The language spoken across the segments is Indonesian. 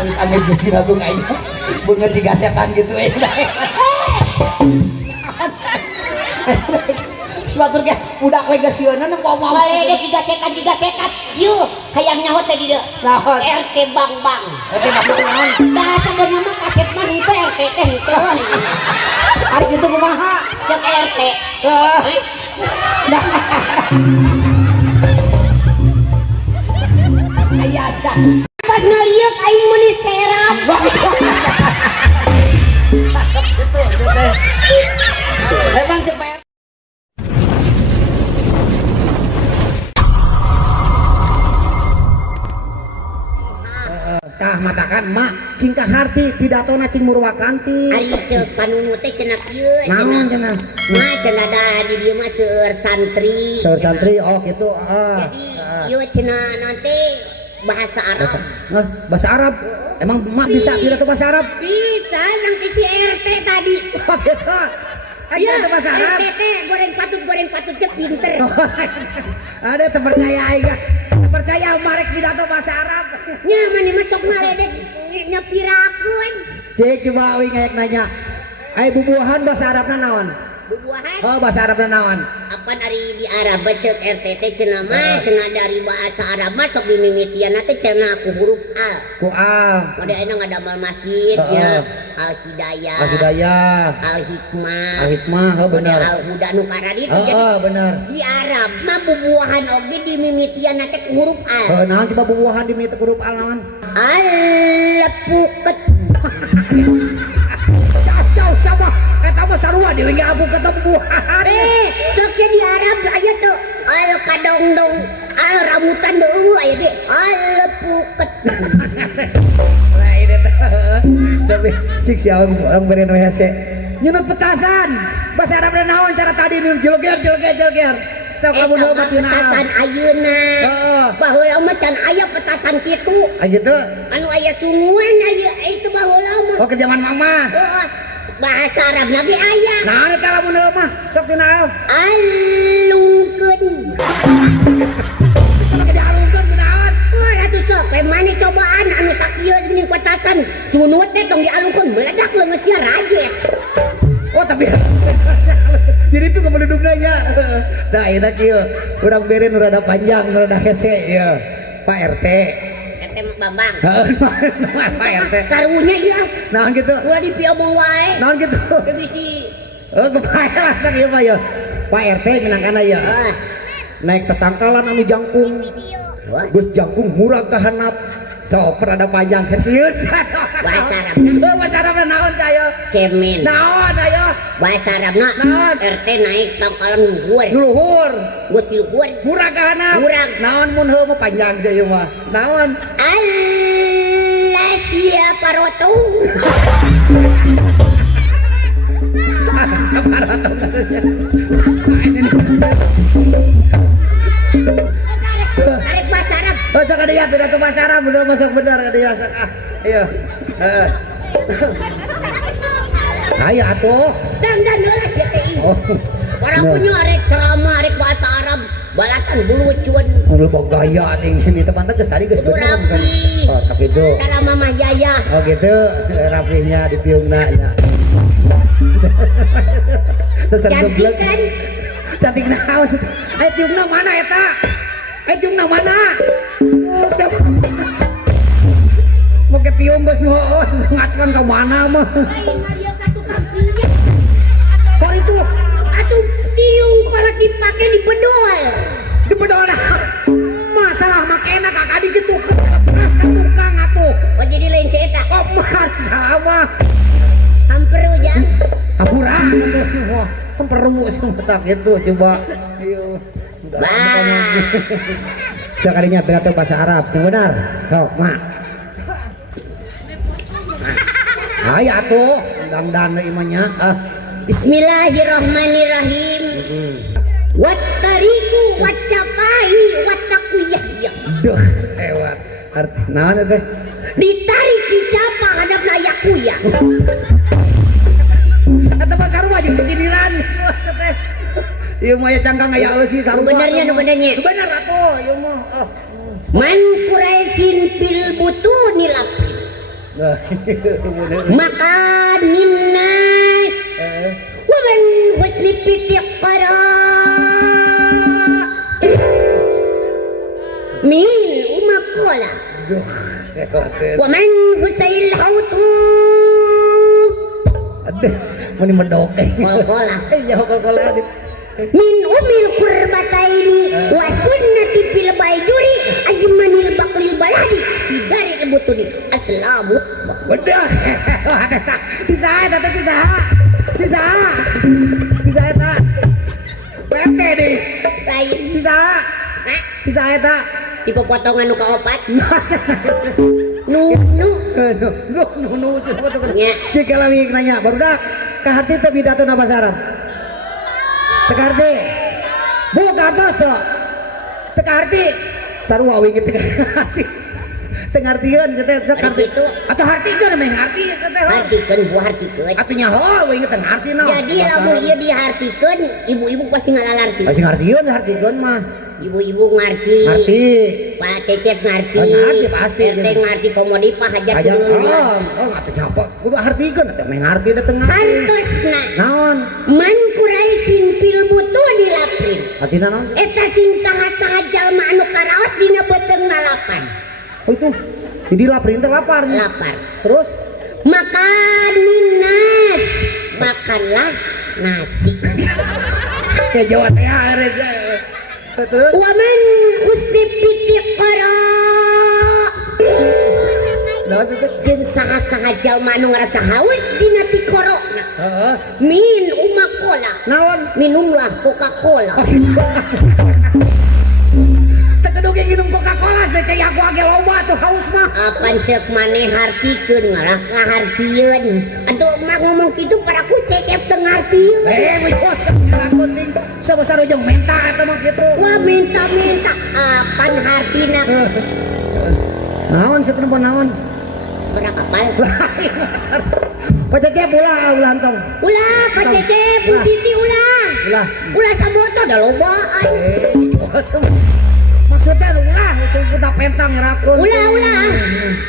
amit-amit Gusti Ratu kayaknya bener jika setan gitu sebatur ke budak legasionan kok mau deh tiga sekat yuk hayang nyaho teh di naon RT Bang RT Bang naon dah sebenarnya mah kaset mah itu RT teh itu ari kitu kumaha cek RT aya asa pas ngaliuk aing meuni serap asap gitu teh emang cepet tah matakan mak cing kaharti pidatona cing murwakanti ari ceuk panunu teh cenah kieu naon cenah mah cenah da di dieu mah seueur santri santri oh gitu jadi ieu cenah nanti bahasa Arab bahasa Arab emang mak bisa pidato bahasa Arab bisa yang si RT tadi oh gitu aja bahasa Arab RT goreng patut teh pinter ada terpercaya aja percaya marek pidato bahasa Arab nya mani masuk ngaledek nyepirakeun cek coba awi ngayak nanya ai bubuahan bahasa Arabna naon bubuahan oh bahasa Arabna naon apa dari di Arab cek RT teh cenah mah cenah dari bahasa Arab masuk di mimitian teh cenah ku huruf al ku al mode aya ngadamal masjid nya al hidayah al hikmah bener al huda nu karadi teh jadi bener di Arab mah bubuahan oge di mimitian teh ku huruf al naon coba bubuahan di mimiti huruf al naon al puket jauh sama eta mah sarua deui ge abu kata bubuahan sok di Arab aya tuh al kadongdong al rambutan deui aya teh al puket tapi cik si orang beren WC nyunut petasan bahasa Arab dan naon cara tadi jelger sok kamu nu mah petasan ayeuna baheula mah can aya petasan kitu gitu anu aya sunguan aya itu baheula mah oh ke zaman mama bahasa Arab nabi aya naon eta lamun mah sok dina alungkeun ratu sok mana cobaan anu sakieu geuning petasan sunut teh tong dialungkeun meledak leungeus sia rajet oh tapi jadi itu kependuduknya dah enak kieu urang beren rada panjang rada hese ya Pak RT Bambang Pak RT karunya ieu naon gitu ulah dipiomong wae naon gitu bisi kepae langsung ieu mah ya Pak RT minangkana ya naik tetangkalan anu jangkung Gus jangkung murah ke handap so perada panjang kesiut bahasa Arabna naon saya cemen naon ayo bahasa Arabna naon RT naik tangkalan luhur buat luhur murah ke handap murah naon mun heuh mah panjang saya mah naon Allah siapa roto siapa roto tarik bahasa Arab masuk ke dia pidato bahasa Arab udah masuk benar ke dia iya ayo atuh dan heula sia teh orang punya arek ceramah arek bahasa Arab balatan bulucuan lu boga gaya ini teman geus tadi geus bener kan oh tapi itu cara mamah Yaya oh gitu rapihnya di piungna nya terus cantik kan cantik naon ayo piungna mana eta jumna mana mau ke tiung bos ngackan ke mana mah kor itu atuh tiung kalau dipakai di bedol masalah makena kakak di gitu keras ke tukang atuh oh jadi lain si eta oh masalah mah hampir ujang hampura gitu perlu tak gitu coba sekalinya pidato bahasa Arab yang benar sok mak ayo atuh dan imannya Bismillahirrahmanirrahim wattariku waccapahi wattaqiyah duh lewat arti naon teh ditarik dicapa hadapna yakuya eta mah sarua jeung sesindiran teh ieu mah aya cangkang aya eusi sarua benernya bener atuh ieu mah man quraisin fil butuni lafi Makan minnas wa man husni fitiqara min umakola wa man husail hautu Aduh, meni medok. kola Ya kola. min umil kurbataini wa sunnati fil bayduri ajmanil baqlil baladi bidari rebutuni aslamu Waduh. Bisa eta Bisa eta. PT deh. lain Bisa. Bisa eta. tipe potongan nu kaopat nu Nu nya cik lagi nanya barudak ka hati teh pidato na bahasa Arab. Teu ka harti. Bu kantos tuh. Teu ka harti. Sarua we teu ka harti. Teu ngartieun teh sok harti. Itu. Atuh hartikeun meh ngarti teh. hartikeun bu hartikeun Atuh nyaho we teu ngarti naon. jadi lamun ieu dihartikeun ibu-ibu pasti ngalalarti Masih ngartieun mah. ibu-ibu ngarti Ngarti. Pak Cecep ngarti Oh, ngarti pasti. RT ngarti komodi Pak hajat Aja ngarti atuh nyapa. Kudu hartikeun atuh meh ngarti da teu ngarti. hartosna Naon? man kuraisin fil butu dilaprin Artina naon? eta sing saha-saha jalma anu karaos dina beuteung nalapan Oh itu. Jadi lapar teh lapar. lapar Terus makan minnas makanlah nasi ke Jawa teh arek. Terus wa man husni fitiqara naon teh? jeung saha-saha jalma anu ngarasa haus dina tikorona Heeh. min umakola Naon? minumlah Coca-Cola Teu kudu ge minum Coca-Cola teh cai aku age loba tuh haus mah. apan ceuk maneh hartikeun ngalah kahartieun aduh mak ngomong kitu pada ku Cecep teu ngartieun We bos ngakon ting sabasar jeung menta eta mah kitu. wah minta-minta apan hartina Naon satempo naon? berak kapal Pacecep ulah tong. ulah Pak Cecep Bu Siti Ulah. ulah saboto da lobaan Bos. Maksudnya ulah usul puta pentang ngerakun. ulah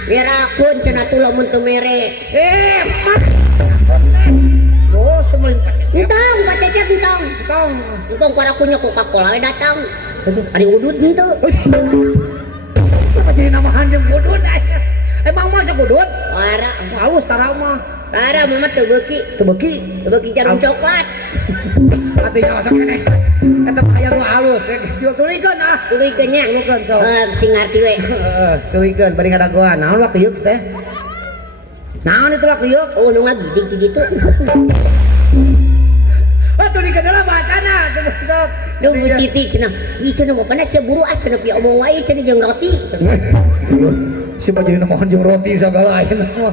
berakeun cenah tuh lamun teu mere Mak. Bos semelin Pacecep. entong Pak Cecep entong Tong. entong para kunya Coca-Cola we datang ada udut henteu Apa jadi namahan jeung budut aya? Emang mah sagudut? ora Halus tara mah. ora mama teu beuki Teu beuki. jarum coklat Atuh nyawa sok keneh. Eta mah aya nu halus. Tulikeun ah. tulikeun nya Tulikeun sok. sing ngarti we Heeh, tulikeun bari ngadagoan. Naon waktu yuk teh? Naon itu waktu yuk? oh nu ngagidik ti kitu Oh, tulikeun heula bahasana. Coba sok. duh Bu Siti cenah ih cenah mau panas ya buru cenah pi omong wae cenah jeung roti Siapa jadi namahan jeung roti sagala ayeuna mah.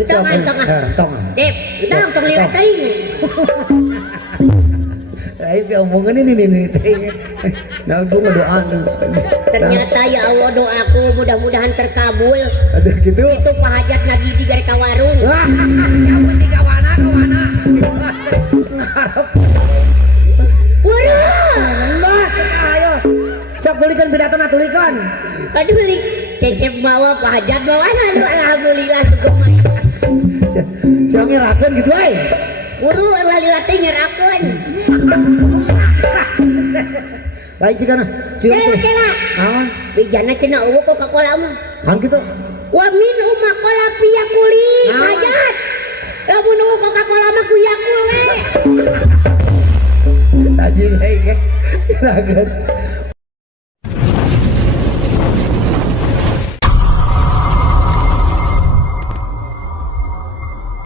entong entong Tong. Dep entong tong lirat teuing Ayo omongan ini teh. Nah, gua ngedoa. ternyata ya Allah doaku mudah-mudahan terkabul Ada gitu. itu Pak Hajat lagi di gari ka warung Wah, siapa di kawana? Ngarep. Waduh, Enggak, ayo. Sok tulikan pidato na tulikan. aduh li Cecep bawa Pak Hajat bawa aduh alhamdulillah sugeng Siapa ngirakeun gitu ay. buru lalila teh nyerakeun Baik cikana. kela Naon? bijana cenah eueuh Coca-Cola mah Kan gitu. wa min umakola piya kuli Naon? Hajat lamun eueuh Coca-Cola mah ku Yakul we Tadi kayak. Kirakeun.